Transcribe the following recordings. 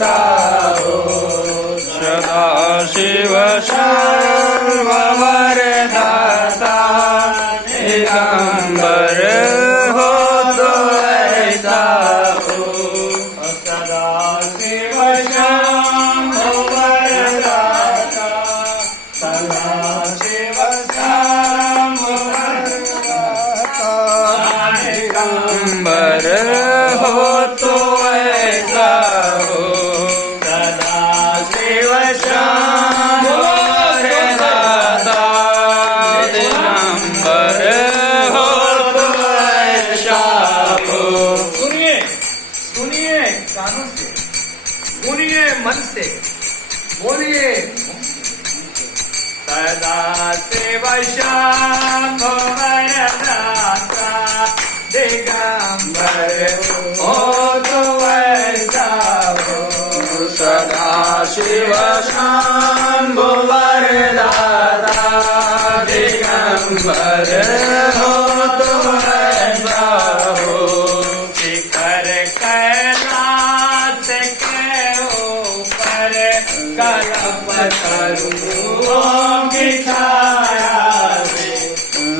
ऐसा हो। सदा शिव सर्ववरदाता दिगंबर हो तो ऐसा हो। सदा शिव सर्ववरदाता सदा शिव सर्ववरदाता दिगंबर हो तो ऐसा हो। सदा शिव सर्ववरदाता दिगंबर हो तो ऐसा हो। सुनिए सुनिए कानों से, सुनिए मन से, बोलिए सदा शिव सर्ववरदाता दिगंबर हो तो ऐसा हो। सदा शिव सर्ववरदाता दिगंबर हो तो ऐसा हो। शिखर कैलाश के ऊपर कल्पतरुओं की छाया से।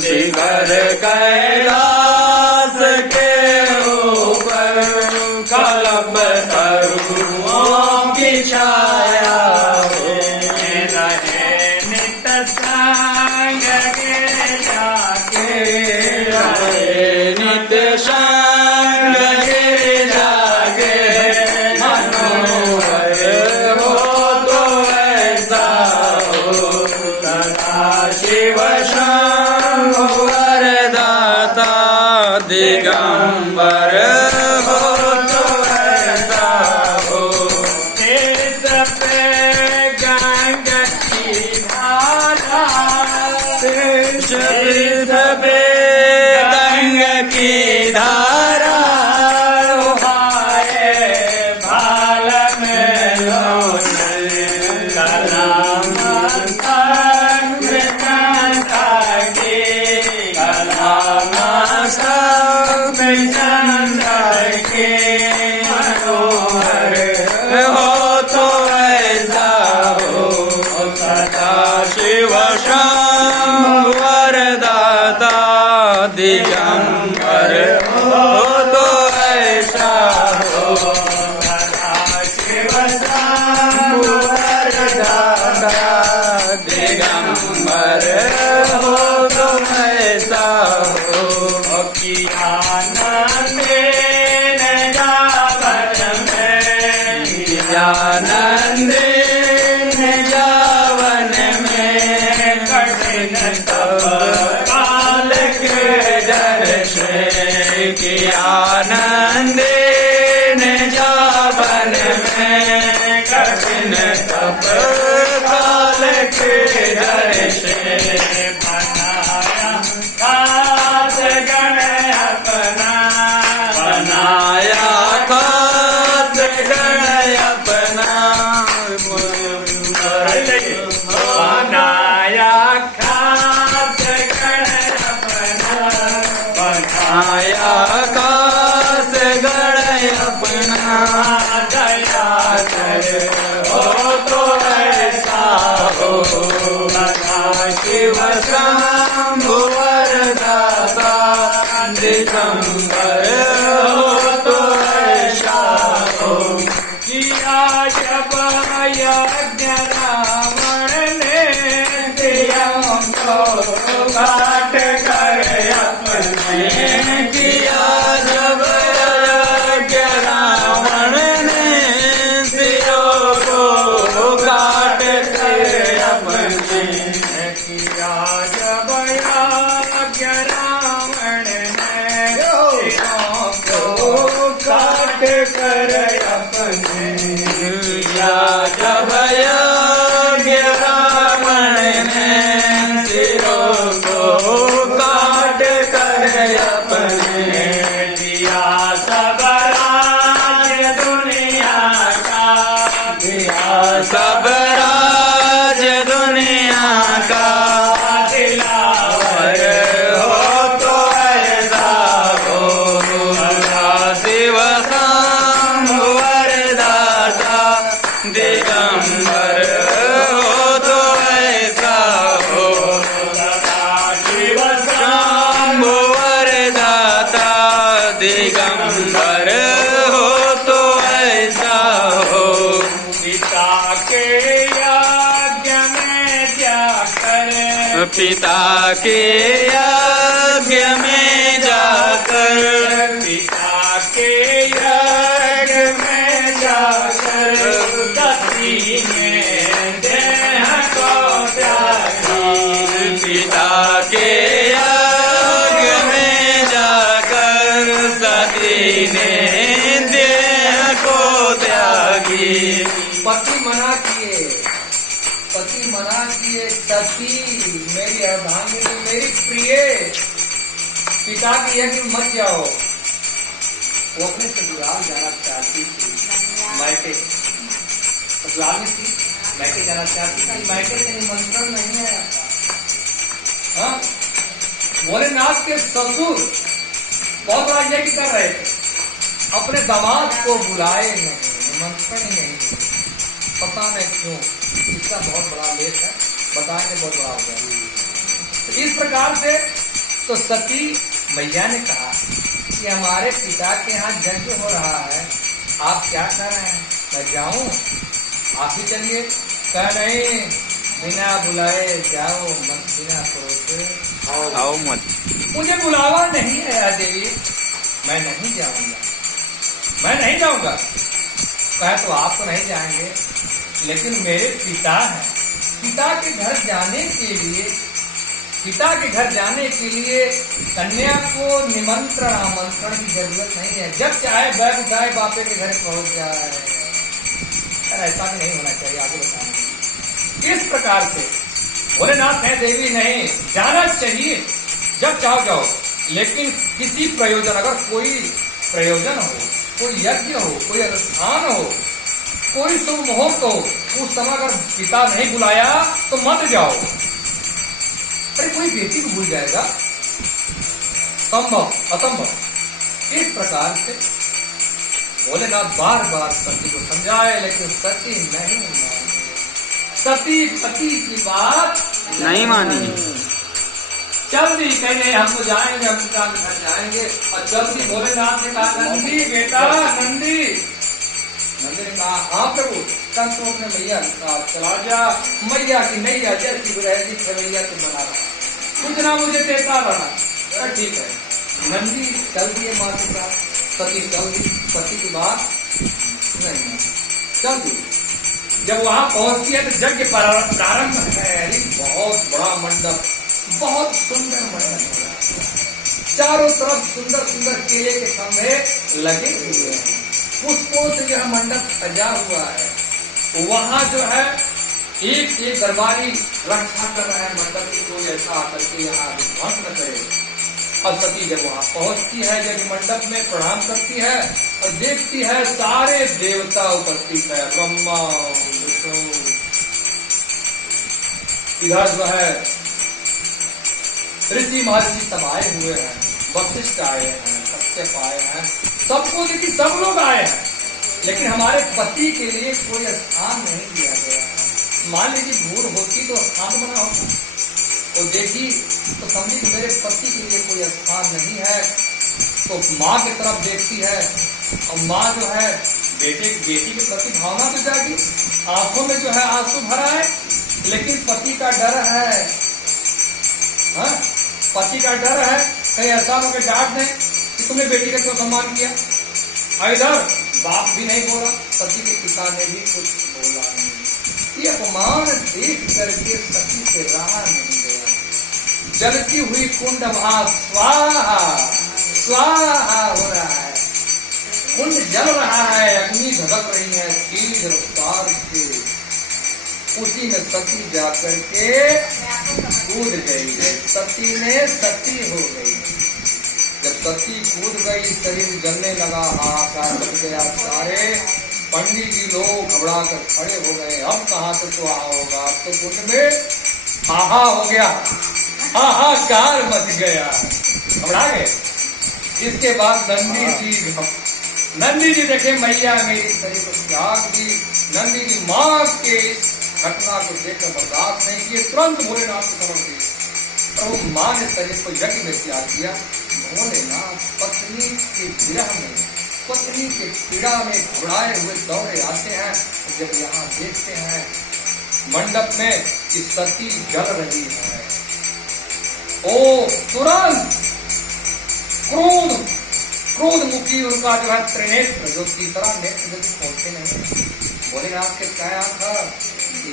शिखर कैलाश के ऊपर कल्पतरुओं की छाया हो। रहे नित संग गिरजा के, रहे नित्य संग गिरजा के मनोहर हो तो ऐसा हो। सदा शिव सर्ववरदाता दिगंबर हो तो ऐसा हो। शीश पे गंगा की धारा, शीश पे गंगा की धारा लुभाए भाल में लोचन। कलाम संगता की, कलाम सब चंदा के मनोहर हो तो ऐसा हो। सदा शिव सर्ववरदाता दिगंबर हो तो ऐसा हो। सदा शिव सर्ववरदाता दिगंबर हो तो ऐसा हो। आनंद जावन में, आनंद जावन में कठिन तप काल के डर से कि आनंद जावन में कठिन तप काल के डर से बनाया खास गण अपना, बनाया खास गण अपना। बनाया खास गण अपना, बनाया खास गण अपना। दया कर हो तो ऐसा हो। सदा शिव सर्ववरदाता दिगंबर हो तो ऐसा हो। किया जब यज्ञ रावण ने, दियों को काट कर अपने किया जब यज्ञ रावण ने सिरों को काट कर अपने। किया जब यज्ञ रावण ने दियों को काट कर अपने। किया जब यज्ञ रावण ने सिरों को काट कर अपने। दिया सब राज दुनिया का, दिया सब राज दुनिया का दिलावर हो तो ऐसा हो। शिव सर्ववरदाता दिगंबर हो तो ऐसा हो। सदा शिव शंभुवर दाता दिगंबर हो तो ऐसा हो। पिता के यज्ञ में जाकर पिता के यज्ञ में जाकर पिता के यज्ञ में जाकर सती ने देह को त्यागी। पिता के यज्ञ में जाकर सती ने देह को त्यागी। पति मना किए सती मेरी अर्धांगिनी मेरी प्रिय पिता के यज्ञ में मत जाओ। वो अपने ससुराल जाना चाहती थी मायके, ससुराल में थी मायके जाना चाहती थी, मायके से निमंत्रण नहीं आया था। हाँ? भोलेनाथ के ससुर बहुत बड़ा यज्ञ कर रहे थे, अपने दामाद को बुलाए नहीं, निमंत्रण ही नहीं। पता नहीं क्यों, इसका बहुत बड़ा लेख है, बताएंगे बहुत बड़ा हो गया। तो इस प्रकार से तो सती मैया ने कहा कि हमारे पिता के यहाँ यज्ञ हो रहा है, आप क्या कर रहे हैं, मैं जाऊं, आप ही चलिए। कह नहीं, बिना बुलाए जाओ मत, बिना परोसे आओ मत। मुझे बुलावा नहीं है देवी, मैं नहीं जाऊंगा, मैं नहीं जाऊंगा। कहे तो आप तो नहीं जाएंगे, लेकिन मेरे पिता हैं, पिता के घर जाने के लिए, पिता के घर जाने के लिए कन्या को निमंत्रण आमंत्रण की जरूरत नहीं है, जब चाहे बैग उठाए बापे के घर पहुंच जाए। ऐसा भी नहीं होना चाहिए, आगे बताएंगे। इस प्रकार से भोलेनाथ है देवी नहीं जाना चाहिए, जब चाहो जाओ, लेकिन किसी प्रयोजन, अगर कोई प्रयोजन हो, कोई यज्ञ हो, कोई अनुष्ठान हो, कोई शुभ मुहूर्त हो, उस समय अगर पिता नहीं बुलाया तो मत जाओ। अरे कोई बेटी को भूल जाएगा, संभव असंभव। इस प्रकार से भोलेनाथ बार बार सती को समझाए, लेकिन सती नहीं मानी। सती पति की बात नहीं मानी। जल्दी कहने हम तो जाएंगे, हम पिता के घर जाएंगे। और जल्दी भोलेनाथ ने कहा, नंदी बेटा नंदी। नंदी ने कहा, हाँ प्रभु। संतोष ने मैया ने कहा, चला जा, मैया की नैया जैसी रहेगी मैया से बना रहा, कुछ ना मुझे देता रहा। ठीक है, नंदी चल दिए माँ के साथ, सती चल दी, पति की बात नहीं चल दी। जब वहां पहुंचती है तो यज्ञ प्रारंभ है। बहुत बड़ा मंडप, बहुत सुंदर मंडप, चारों तरफ सुंदर सुंदर केले के खंभे लगे हुए हैं, पुष्पों से यह मंडप सजा हुआ है। वहां जो है एक एक दरबारी रक्षा कर रहा है मंडप की, कोई ऐसा आकर के यहाँ ध्वंस न करे। और सती जब वहां पहुंचती है, जब मंडप में प्रणाम करती है और देखती है सारे देवता उपस्थित है, ब्रह्मा विष्णु, इधर जो है ऋषि महर्षि सब आए हुए हैं, वशिष्ठ आए हैं, कश्यप आए हैं, सबको देखिए सब लोग आए हैं, लेकिन हमारे पति के लिए कोई स्थान नहीं दिया गया है। मान लीजिए भूल होती तो स्थान बना होता, तो देखी तो समझी कि मेरे पति के लिए कोई स्थान नहीं है। तो माँ की तरफ देखती है और माँ जो है बेटी के प्रति भावना तो जागी, आंखों में जो है आंसू भरा है, लेकिन पति का डर है। हाँ? पति का डर है कहीं ऐसा हो के डांट दें कि तुमने बेटी का क्यों सम्मान किया। इधर बाप भी नहीं बोला, पति के पिता ने भी कुछ बोला नहीं। ये अपमान देख करके सती से रहा नहीं गया। जलती हुई कुंड वहां स्वाहा स्वाहा हो रहा है, कुंड जल रहा है, अग्नि झलक रही है तेज रफ्तार से। उसी में सती जाकर के कूद गई, सती ने सती हो गई। जब सती कूद गई, शरीर जलने लगा, हाहाकार मच गया। सारे पंडित जी लोग घबरा कर खड़े हो गए। अब कहाँ से स्वाहा होगा, अब तो कुंड में हाहा हो गया, हाहाकार मच गया, घबरा गए। इसके बाद नंदी जी देखे मैया मेरी शरीर को त्याग दी, नंदी जी मां के इस घटना को देखकर बर्दाश्त नहीं किए, तुरंत भोलेनाथ को खबर दी। प्रभु मां ने शरीर को यज्ञ में त्याग किया। भोलेनाथ पत्नी के विरह में, पत्नी के पीड़ा में घबराए हुए दौड़े आते हैं। जब यहाँ देखते हैं मंडप में कि सती जल रही है, ओ तुरंत क्रोध मुखी उनका जो है त्रिनेत्र, जो तीसरा नेत्र यदि खोलते नहीं, भोलेनाथ के क्या था कि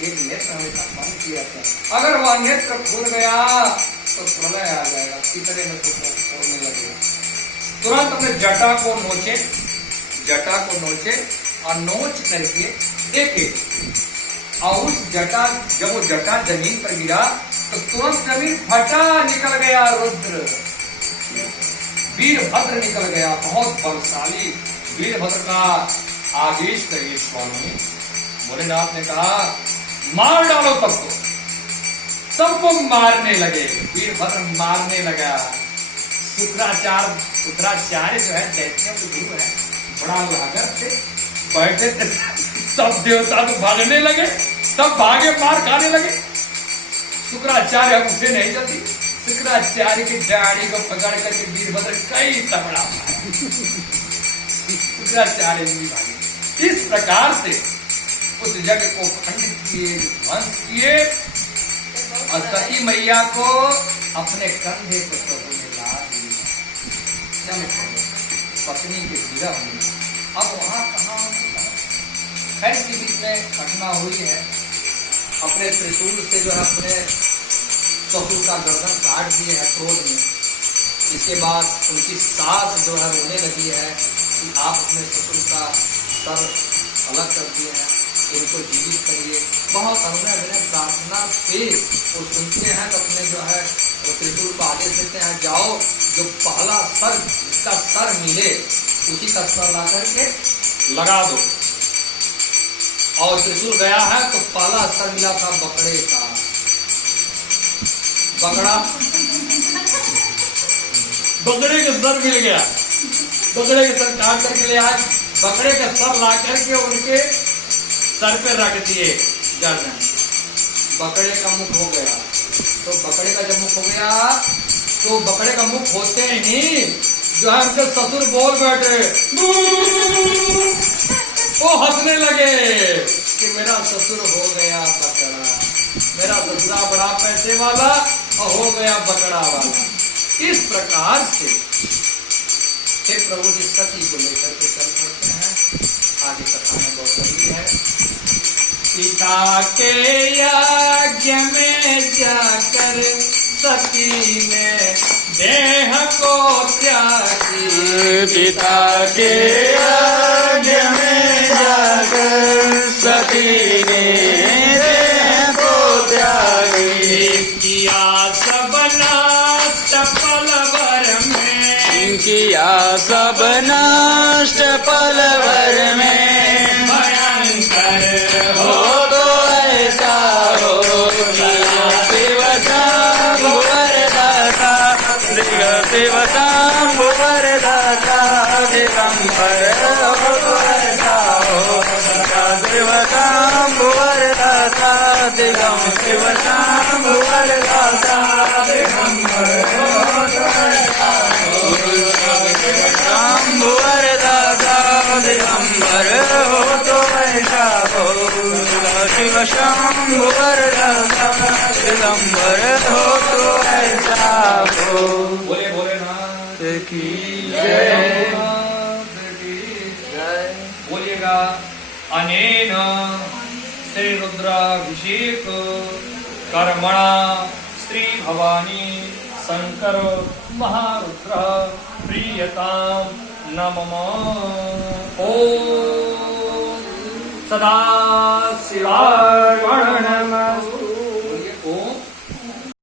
एक नेत्र हमेशा बंद किया था, अगर वह नेत्र खुल गया तो प्रलय आ जाएगा, तीसरे नेत्र को खोलने लगेगा। तुरंत अपने जटा को नोचे और नोच करके देखे, और उस जटा, जब वो जटा जमीन पर गिरा तो तुरंत जमीन फटा, निकल गया रुद्र, वीरभद्र निकल गया, बहुत बलशाली वीरभद्र का आदेश करिए स्वामी। भोलेनाथ ने कहा मार डालो सबको मारने लगे। वीरभद्र मारने लगा। शुक्राचार्य जो है दैत्यों के गुरु है, बड़ा लागर थे, बैठे थे, सब देवता तो भागने लगे, सब भागे मार खाने लगे। शुक्राचार्य उठे नहीं जल्दी, शुक्राचार्य की दाढ़ी को पकड़ करके वीरभद्र कई तगड़ा शुक्राचार्य भी भागे। इस प्रकार से उस जग को खंडित किए, ध्वंस किए, और सती मैया को अपने कंधे पर प्रभु ने ला दिया पत्नी के विरह में। अब वहां कहा खैर के बीच में घटना हुई है, अपने त्रिशूल से जो है अपने ससुर का गर्दन काट दिए है क्रोध में। इसके बाद उनकी सास जो है रोने लगी है कि आप अपने ससुर का सर अलग कर दिए हैं, इनको जीवित करिए। बहुत अनुनय विनय प्रार्थना पे वो सुनते हैं तो अपने जो है त्रिशूल को आदेश देते हैं, जाओ जो पहला सर जिसका सर मिले उसी का सर ला करके लगा दो। और त्रिशूल गया है तो पहला सर मिला था बकरे का, बकरे का सर मिल गया, बकरे के सर काट करके ले आए, बकरे का सर ला करके उनके सर पे रख दिए गर्दन। बकरे का मुख हो गया, तो बकरे का जब मुख हो गया तो बकरे का मुख होते ही जो है उनके ससुर बोल बैठे, वो हंसने लगे कि मेरा ससुर हो गया बकरा, मेरा ससुरा बड़ा पैसे वाला और हो गया बकरा वाला। इस प्रकार से प्रभु जी सती को लेकर के चल पड़ते हैं। आगे कथा में बहुत लंबी है। पिता के यज्ञ में जाकर सती ने देह को त्यागी, पिता के यज्ञ में जाकर सती ने देह को त्यागी, किया सब नष्ट पल भर में, किया सब नष्ट पल भर में, भयंकर हो तो ऐसा हो शिव शंभु वरदाता, शिव शंभु वरदाता, दिगंबर हो तो ऐसा हो शिव शंभु वरदाता, दिगंबर शिव शंभु वरदाता, दिगंबर हो तो ऐसा हो शंभु वरदाता, दिगंबर हो तो ऐसा हो शिव शंभु वरदाता, दिगंबर हो तो ऐसा हो। बोले भोलेनाथ की जय, बोलिएगा अनेन श्री रुद्राभिषेक कर्मणा श्री भवानी शंकर महारुद्र प्रियताम नमः। ओम सदा शिवाय नमः।